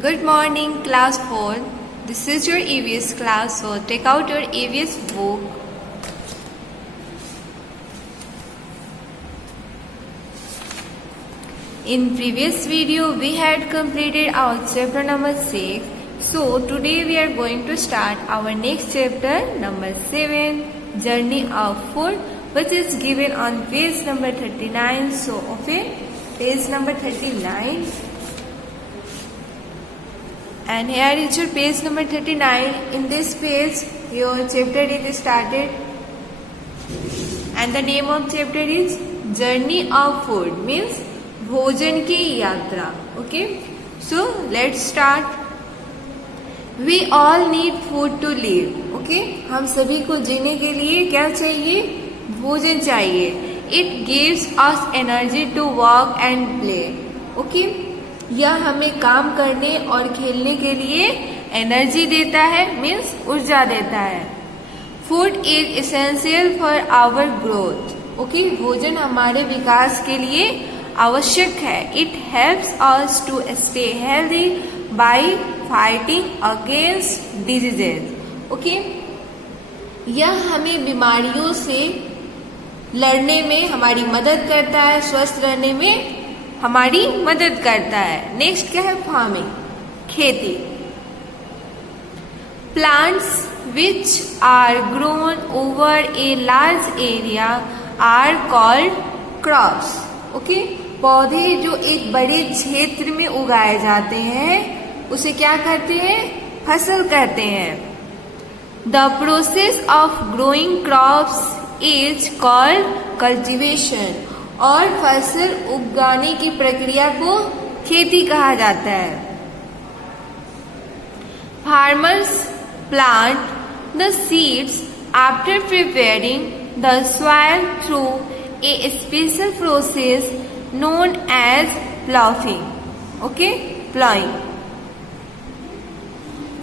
Good morning, class 4. This is your EVS class, so take out your EVS book. In previous video, we had completed our chapter number 6. So today we are going to start our next chapter number 7, Journey of Food, which is given on page number 39. So open page number 39. And here is your page number 39. In this page, your chapter is started. And the name of chapter is Journey of Food, means भोजन की यात्रा. Okay? So, let's start. We all need food to live. Okay? हम सभी को जीने के लिए क्या चाहिए? भोजन चाहिए. It gives us energy to work and play. Okay? यह हमें काम करने और खेलने के लिए एनर्जी देता है, मीन्स ऊर्जा देता है. Food is essential for our growth. Okay, भोजन हमारे विकास के लिए आवश्यक है. It helps us to stay healthy by fighting against diseases. Okay, यह हमें बीमारियों से लड़ने में हमारी मदद करता है, स्वस्थ रहने में हमारी मदद करता है. नेक्स्ट क्या है? फार्मिंग, खेती. Plants which are grown over a large area are called crops. Okay, पौधे जो एक बड़े क्षेत्र में उगाए जाते हैं उसे क्या कहते हैं? फसल कहते हैं. The process of growing crops is called cultivation. और फसल उगाने की प्रक्रिया को खेती कहा जाता है. Farmers plant the seeds after preparing the soil through a special process known as ploughing. Okay, ploughing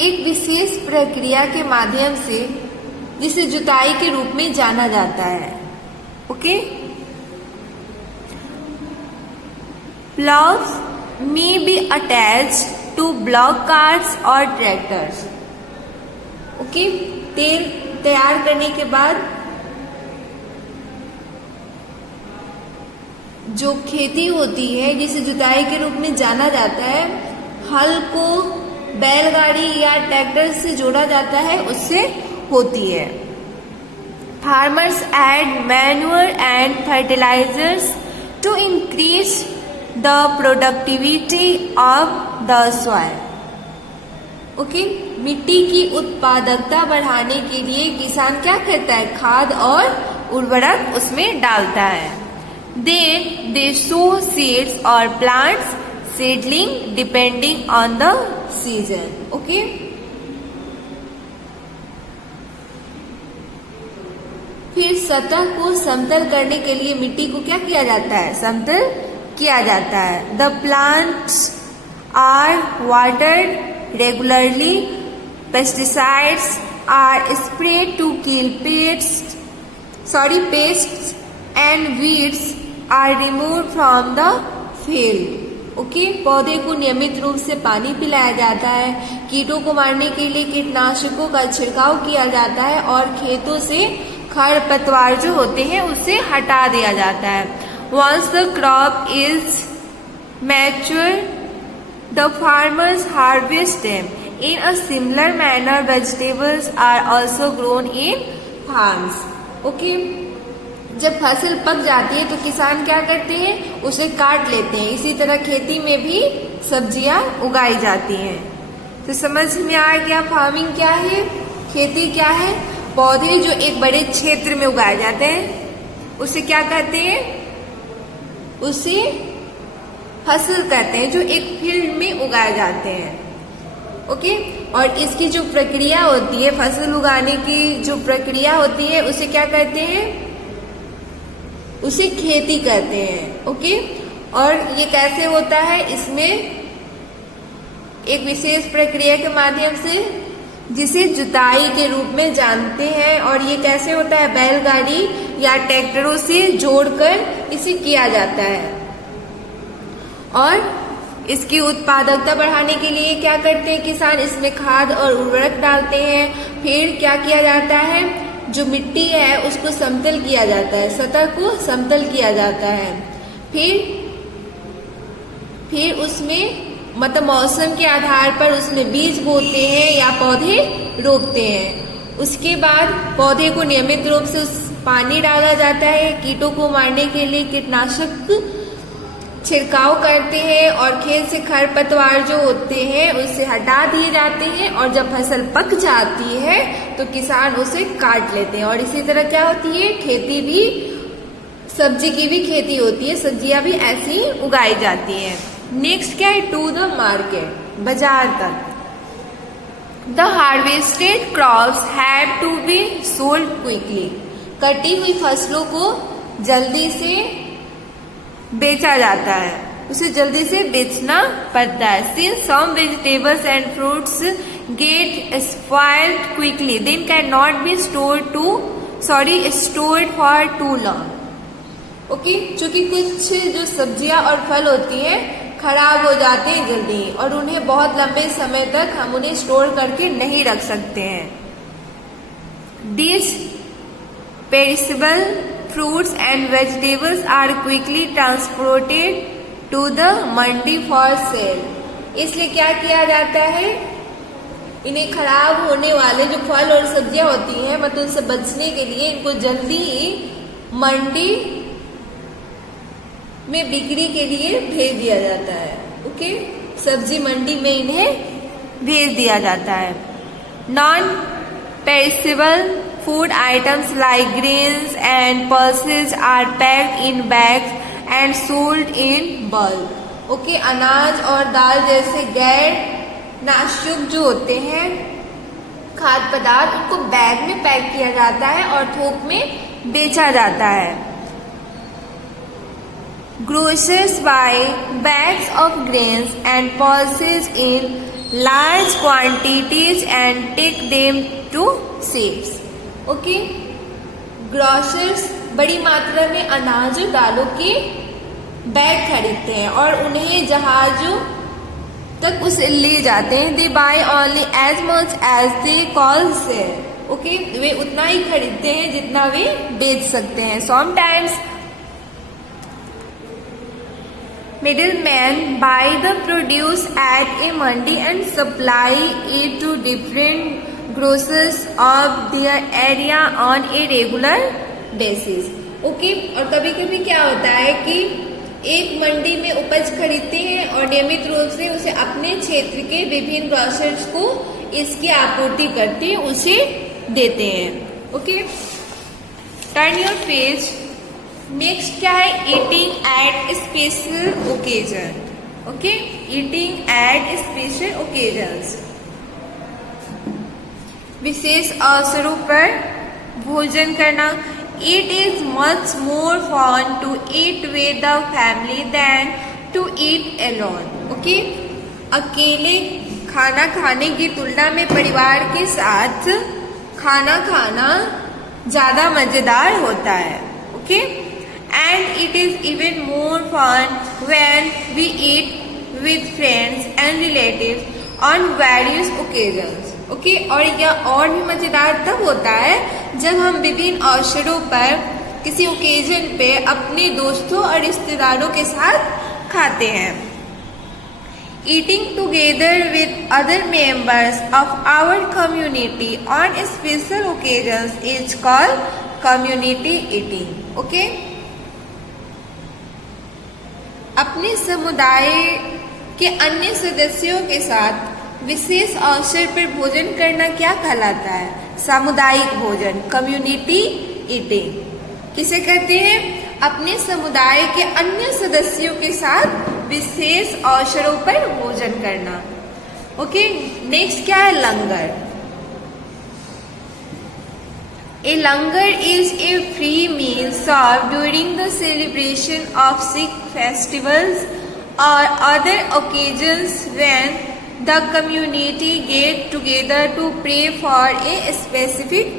एक विशेष प्रक्रिया के माध्यम से जिसे जुताई के रूप में जाना जाता है. Okay, Plows may be attached to block carts or tractors. Okay, तेल तैयार करने के बाद जो खेती होती है जिसे जुताई के रूप में जाना जाता है, हल को बैलगाड़ी या ट्रैक्टर से जोड़ा जाता है, उससे होती है. Farmers add manure and fertilisers to increase the productivity of the soil. Okay, मिट्टी की उत्पादकता बढ़ाने के लिए किसान क्या करता है? खाद और उर्वरक उसमें डालता है. देन दे सो सीड्स और plants seedling depending on the season. Okay, फिर सतह को समतल करने के लिए मिट्टी को क्या किया जाता है? समतल किया जाता है. The plants are watered regularly. Pesticides are spread to kill pests and weeds are removed from the field. Okay, पौधे को नियमित रूप से पानी पिलाया जाता है. कीटों को मारने के लिए कीटनाशकों का छिड़काव किया जाता है और खेतों से खरपतवार जो होते हैं उसे हटा दिया जाता है. Once the crop is mature, the farmers harvest them. In a similar manner, vegetables are also grown in farms. Okay? जब फसल पक जाती है तो किसान क्या करते हैं? उसे काट लेते हैं. इसी तरह खेती में भी सब्जियां उगाई जाती हैं. तो समझ में आ गया फार्मिंग क्या है, खेती क्या है. पौधे जो एक बड़े क्षेत्र में उगाए जाते हैं उसे क्या कहते हैं? उसे फसल कहते हैं, जो एक फील्ड में उगाए जाते हैं. ओके, और इसकी जो प्रक्रिया होती है, फसल उगाने की जो प्रक्रिया होती है उसे क्या कहते हैं? उसे खेती कहते हैं. ओके, और ये कैसे होता है? इसमें एक विशेष प्रक्रिया के माध्यम से जिसे जुताई के रूप में जानते हैं. और ये कैसे होता है? बैलगाड़ी या ट्रैक्टरों से जोड़कर इसे किया जाता है. और इसकी उत्पादकता बढ़ाने के लिए क्या करते हैं किसान, इसमें खाद और उर्वरक डालते हैं। फिर क्या किया जाता है, जो मिट्टी है उसको समतल किया जाता है, सतह को समतल किया जाता है। फिर उसमें मतलब मौसम के आधार पर उसमें बीज बोते हैं या पौधे रोपते हैं। उसके बाद पौधे को नियमित रूप से पानी डाला जाता है, कीटों को मारने के लिए कीटनाशक छिड़काव करते हैं और खेत से खरपतवार जो होते हैं उससे हटा दिए जाते हैं। और जब फसल पक जाती है तो किसान उसे काट लेते हैं। और इसी तरह क्या होती है, खेती भी, सब्जी की भी खेती होती है, सब्जियां भी ऐसी उगाई जाती हैं। नेक्स्ट क्या है, टू द मार्केट, बाजार तक। The harvested crops have to be sold quickly, कटी हुई फसलों को जल्दी से बेचा जाता है, उसे जल्दी से बेचना पड़ता है। Since some vegetables and fruits get spoiled quickly, then cannot be stored for too long. Okay, चूंकि कुछ जो सब्जियां और फल होती हैं खराब हो जाते हैं जल्दी और उन्हें बहुत लंबे समय तक हम उन्हें स्टोर करके नहीं रख सकते हैं। These perishable fruits and vegetables are quickly transported to the mandi for sale. इसलिए क्या किया जाता है, इन्हें खराब होने वाले जो फल और सब्जियां होती हैं मतलब उनसे बचने के लिए इनको जल्दी मंडी में बिक्री के लिए भेज दिया जाता है। ओके, सब्जी मंडी में इन्हें भेज दिया जाता है। Non perishable food items like grains and pulses are packed in bags and sold in bulk. Okay, अनाज और दाल जैसे गैर नाशुक जो होते हैं खाद्य पदार्थ उनको बैग में पैक किया जाता है और थोक में बेचा जाता है। Grocers buy bags of grains and pulses in large quantities and take them to ships. Okay, grocers बड़ी मात्रा में अनाज और दालों के बैग खरीदते हैं और उन्हें जहाजों तक उसे ले जाते हैं। They buy only as much as they can sell. Okay, वे उतना ही खरीदते हैं जितना वे बेच सकते हैं। Sometimes middlemen buy the produce at a mandi and supply it to different grocers of their area on a regular basis. Okay, और कभी कभी क्या होता है कि एक मंडी में उपज खरीदते हैं और नियमित रूप से उसे अपने क्षेत्र के विभिन्न ग्रोसर्स को इसकी आपूर्ति करते हैं, उसे देते हैं। Okay, turn your page. Next क्या है, eating at special occasion. Okay, eating at special occasions, विशेष अवसरों पर भोजन करना। It is much more fun to eat with the family than to eat alone. Okay, अकेले खाना खाने की तुलना में परिवार के साथ खाना खाना ज्यादा मजेदार होता है। Okay, and it is even more fun when we eat with friends and relatives on various occasions. Okay, और यह और भी मजेदार तब होता है जब हम विभिन्न अवसरों पर किसी ओकेजन पे अपने दोस्तों और रिश्तेदारों के साथ खाते हैं। Eating together with other members of our community on special occasions is called community eating. Okay, अपने समुदाय के अन्य सदस्यों के साथ विशेष अवसर पर भोजन करना क्या कहलाता है, सामुदायिक भोजन, कम्युनिटी ईटिंग। किसे कहते हैं, अपने समुदाय के अन्य सदस्यों के साथ विशेष अवसरों पर भोजन करना। ओके, नेक्स्ट क्या है, लंगर। A langar is a free meal served during the celebration of Sikh festivals or other occasions when the community get together to pray for a specific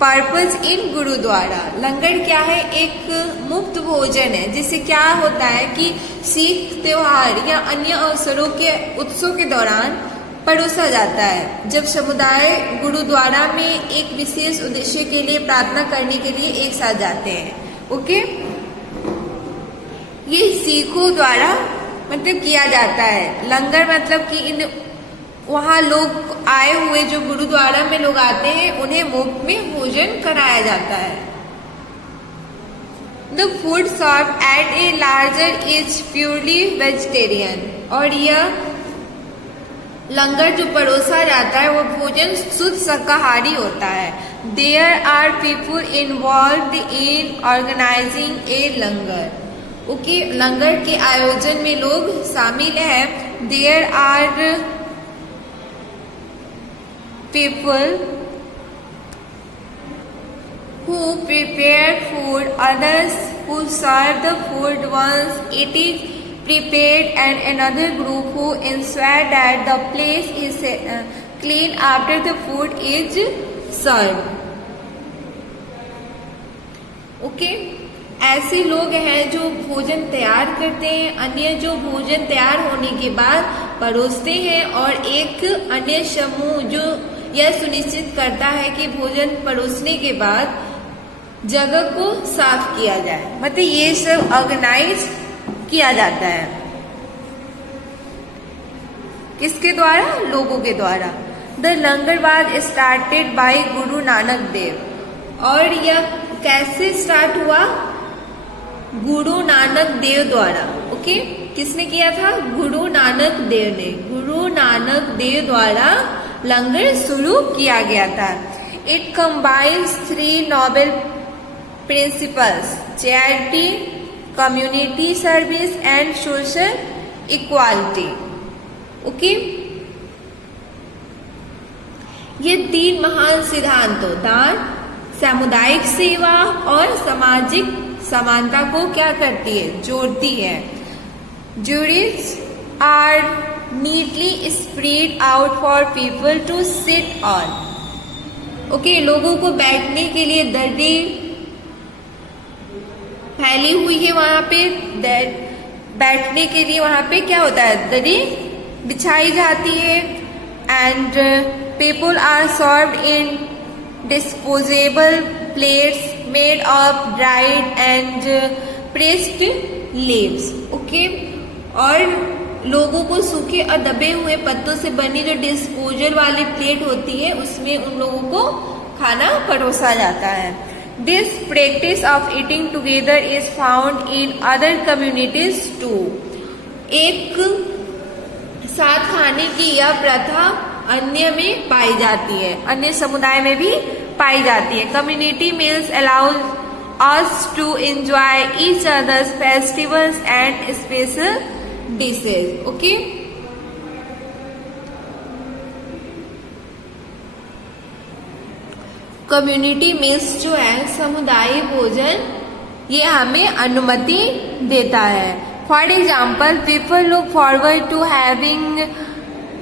purpose in gurdwara. Langar क्या है? एक मुफ्त भोजन है जिससे क्या होता है कि सिख त्योहार या अन्य अवसरों के उत्सव के दौरान परोसा जाता है, जब समुदाय गुरुद्वारा में एक विशेष उद्देश्य के लिए प्रार्थना करने के लिए एक साथ जाते हैं। ओके, ये सिखों द्वारा मतलब किया जाता है। लंगर मतलब कि इन वहाँ लोग आए हुए जो गुरुद्वारा में लोग आते हैं उन्हें मुफ्त में भोजन कराया जाता है। The food served at a larger is purely vegetarian. और यह लंगर जो परोसा जाता है वो भोजन शुद्ध शाकाहारी होता है। There are people involve in organising a langar. Okay, langar के आयोजन में लोग शामिल हैं। There are people who prepare food, others who serve the food once it is prepared, and another group who ensure that the place is clean after the food is served. Okay, ऐसे लोग हैं जो भोजन तैयार करते हैं, अन्य जो भोजन तैयार होने के बाद परोसते हैं, और एक अन्य समूह जो यह सुनिश्चित करता है कि भोजन परोसने के बाद जगह को साफ किया जाए। मतलब ये सब ऑर्गेनाइज किया जाता है किसके द्वारा? लोगों के द्वारा। The लंगरवाद started by Guru Nanak Dev. और यह कैसे स्टार्ट हुआ? गुरु नानक देव द्वारा। ओके, किसने किया था? गुरु नानक देव ने। गुरु नानक देव द्वारा लंगर शुरू किया गया था। It combines 3 noble principles: charity, community service and social equality. Okay, ये 3 महान सिद्धांतों दान, सामुदायिक सेवा और सामाजिक समानता को क्या करती है? जोड़ती है। Juries are neatly spread out for people to sit on. Okay, लोगों को बैठने के लिए दर्रे फैली हुई है वहां पे। बैठने के लिए वहां पे क्या होता है? दर्रे बिछाई जाती है। And people are served in disposable plates made of dried and pressed leaves. Okay, और लोगों को सूखे और दबे हुए पत्तों से बनी जो डिस्पोजल वाली प्लेट होती है उसमें उन लोगों को खाना परोसा जाता है। This practice of eating together is found in other communities too. एक साथ खाने की यह प्रथा अन्य में पाई जाती है, अन्य समुदाय में भी पाई जाती है। Community meals allows us to enjoy each other's festivals and special dishes. Okay, community meals जो है समुदाय भोजन, ये हमें अनुमति देता है। For example, people look forward to having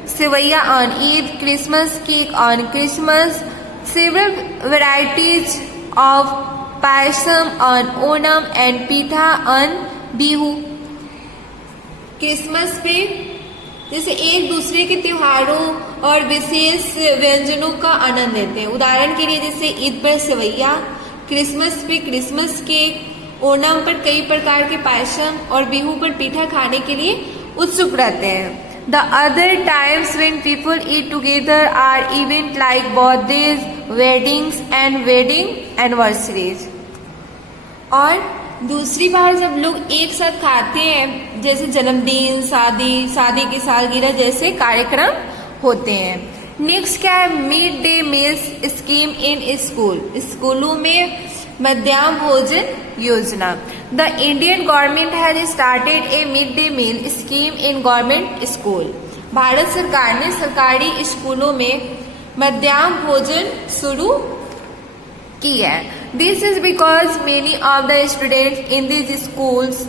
sevaiyan on Eid, Christmas cake on Christmas, several varieties of payasam on Onam and pitha on Bihu. Christmas पे जैसे एक दूसरे के त्योहारों और विशेष व्यंजनों का आनंद लेते हैं। उदाहरण के लिए जैसे ईद पर सेवैया, क्रिसमस पे क्रिसमस केक, ओणम पर कई प्रकार के पायसम और बिहू पर पीठा खाने के लिए उत्सुक रहते हैं। The other times when people eat together are event like birthdays, weddings and wedding anniversaries. और दूसरी बार जब लोग एक साथ खाते हैं जैसे जन्मदिन, शादी की सालगिरह जैसे कार्यक्रम होते हैं। नेक्स्ट क्या है? Mid day meals scheme in school. स्कूलों में मध्याह्न भोजन योजना। The Indian government has started a mid day meal scheme in government school. Bharat सरकार ने सरकारी स्कूलों में मध्याह्न भोजन शुरू की है। This is because many of the students in this schools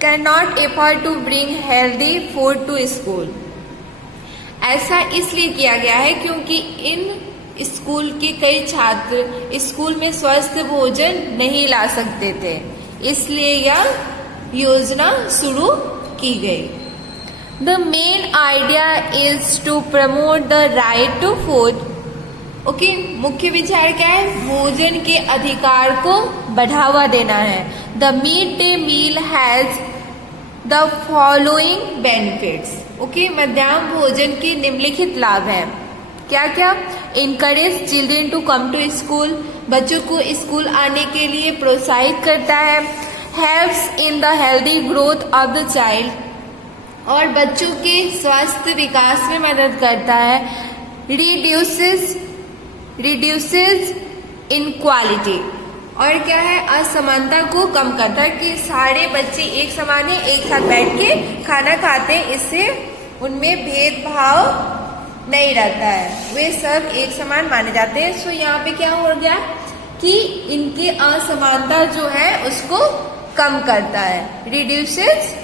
can not afford to bring healthy food to school. ऐसा इसलिए किया गया है क्योंकि इन स्कूल के कई छात्र स्कूल में स्वस्थ भोजन नहीं ला सकते थे, इसलिए यह योजना शुरू की गई। The main idea is to promote the right to food. Okay, मुख्य विचार क्या है? भोजन के अधिकार को बढ़ावा देना है। The mid day meal has the following benefits. Okay, मध्याह्न भोजन के निम्नलिखित लाभ हैं। क्या क्या? Encourage children to come to school, बच्चों को स्कूल आने के लिए प्रोत्साहित करता है। Helps in the healthy growth of the child, और बच्चों के स्वास्थ्य विकास में मदद करता है। रिड्यूसेस इनक्वालिटी, और क्या है? असमानता को कम करता है कि सारे बच्चे एक समान है, एक साथ बैठ के खाना खाते हैं, इससे उनमें भेदभाव नहीं रहता है, वे सब एक समान माने जाते हैं। सो यहाँ पे क्या हो गया कि इनकी असमानता जो है उसको कम करता है, रिड्यूसेस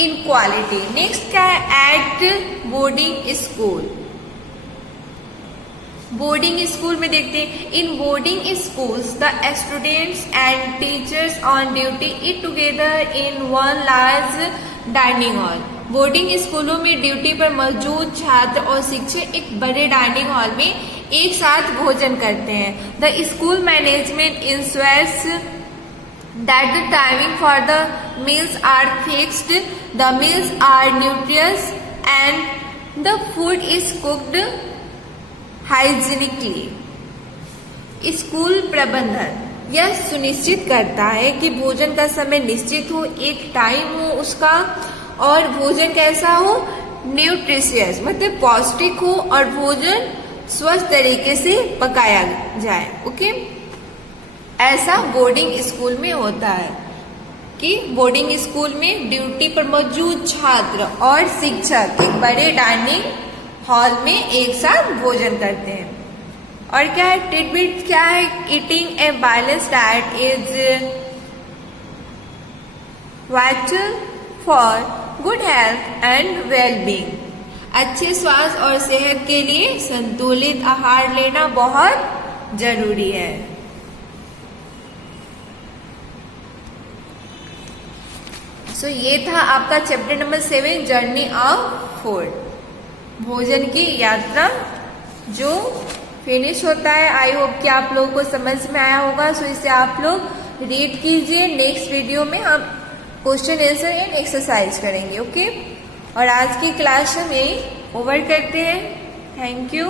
इनक्वालिटी। नेक्स्ट क्या है? At boarding school. Boarding school में देखते हैं, in boarding schools the students and teachers on duty eat together in one large dining hall. Boarding स्कूलों में ड्यूटी पर मौजूद छात्र और शिक्षक एक बड़े डाइनिंग हॉल में एक साथ भोजन करते हैं। The school management ensures that the timing for the meals are fixed, the meals are nutritious and the food is cooked hygienically. School प्रबंधन यह सुनिश्चित करता है कि भोजन का समय निश्चित हो, एक टाइम हो उसका, और भोजन कैसा हो? न्यूट्रिशियस मतलब पौष्टिक हो, और भोजन स्वस्थ तरीके से पकाया जाए। ओके, ऐसा बोर्डिंग स्कूल में होता है कि बोर्डिंग स्कूल में ड्यूटी पर मौजूद छात्र और शिक्षक एक बड़े डाइनिंग हॉल में एक साथ भोजन करते हैं। और क्या है? टिडबिट क्या है? Eating a balance diet is vital for good health and wellbeing. अच्छे स्वास्थ्य और सेहत के लिए संतुलित आहार लेना बहुत जरूरी है। सो ये था आपका chapter number 7, journey of food, भोजन की यात्रा, जो फिनिश होता है। आई होप कि आप लोगों को समझ में आया होगा। सो इसे आप लोग रीड कीजिए। नेक्स्ट वीडियो में हम क्वेश्चन आंसर एंड एक्सरसाइज करेंगे। ओके, और आज की क्लास हम यही ओवर करते हैं। Thank you.